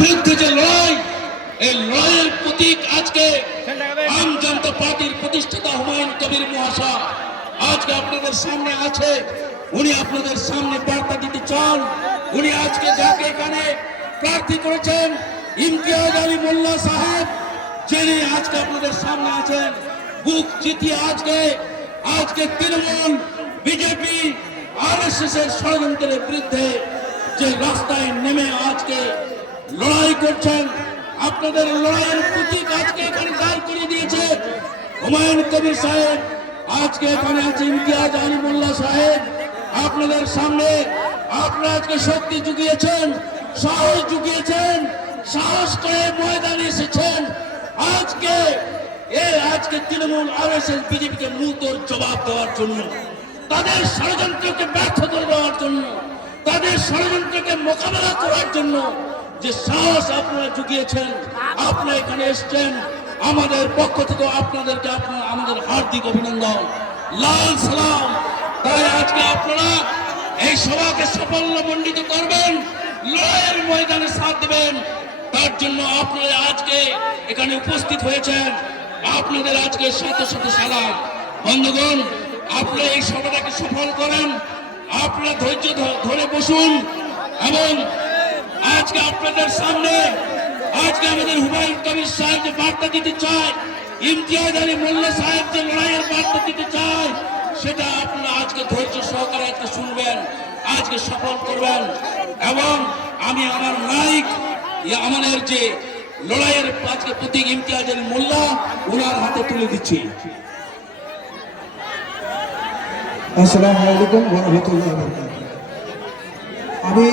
বিরুদ্ধে যে লড়াই, এই লড়াইয়ের প্রতীক আজকে আম জনতা পার্টির প্রতিষ্ঠাতা হুমায়ুন কবির মহাশয় আজকে আপনাদের সামনে আছে। উনি আপনাদের সামনে বার্তা দিতে চান। উনি আজকে যাকে এখানে প্রার্থী করেছেন ইমতিয়াজ আলী মোল্লা সাহেব, যিনি আজকে আপনাদের সামনে আছেন, বুক জিতিয়ে আজকে তৃণমূল, বিজেপি, আরএসএস এর ষড়যন্ত্রের বিরুদ্ধে যে রাস্তায় নেমে আজকে লড়াই করছেন, আপনাদের লড়াইয়ের প্রতীক আজকে এখানে দাঁড় করিয়ে দিয়েছে হুমায়ুন কবির সাহেব। আজকে এখানে আছে ইমতিয়াজ আলী মোল্লা সাহেব। আপনাদের সামনে আপনারা আজকে শক্তি জুগিয়েছেন, সাহস জুগিয়েছেন, সাহস করে ময়দানে এসেছেন আজকে তৃণমূল, আরএসএস, বিজেপিকে মুহূর্তের জবাব দেওয়ার জন্য, তাদের ষড়যন্ত্রকে ব্যর্থ করে দেওয়ার জন্য, তাদের ষড়যন্ত্রকে মোকাবেলা করার জন্য যে সাহস আপনারা জুগিয়েছেন, আপনারা এখানে এসছেন। আমাদের পক্ষ থেকে আপনাদেরকে আমাদের হার্দিক অভিনন্দন, লাল সালাম। তাই আজকে আপনারা এই সভাকে সাফল্যমণ্ডিত করবেন, লড়াইয়ের ময়দানে সাথ দেবেন। তার জন্য আপনারা আজকে এখানে উপস্থিত হয়েছেন। আপনাদের আজকে শত শত সালাম। বন্ধুগণ, আপনারা এই সভাটাকে সফল করেন। আপনারা ধৈর্য ধরে বসুন এবং আজকে আপনাদের সামনে আজকে আমাদের হুমায়ুন কবির সাহেব যে বার্তা দিতে চায়, ইমতিয়াজ আলী মোল্লা সাহেব যে লড়াইয়ের বার্তা দিতে চায়, সেটা আপনারা আজকে ধৈর্য সহকারে আজকে শুনবেন, আজকে সফল করবেন। এবং আমি আমার নায়ক, আমাদের যে লড়াইয়ের আজকে প্রতীক ইমতিয়াজ আলী মোল্লা, ওনার হাতে তুলে দিচ্ছি। আসসালামু আলাইকুম ওয়া রাহমাতুল্লাহি ওয়া বারাকাতুহু। আমি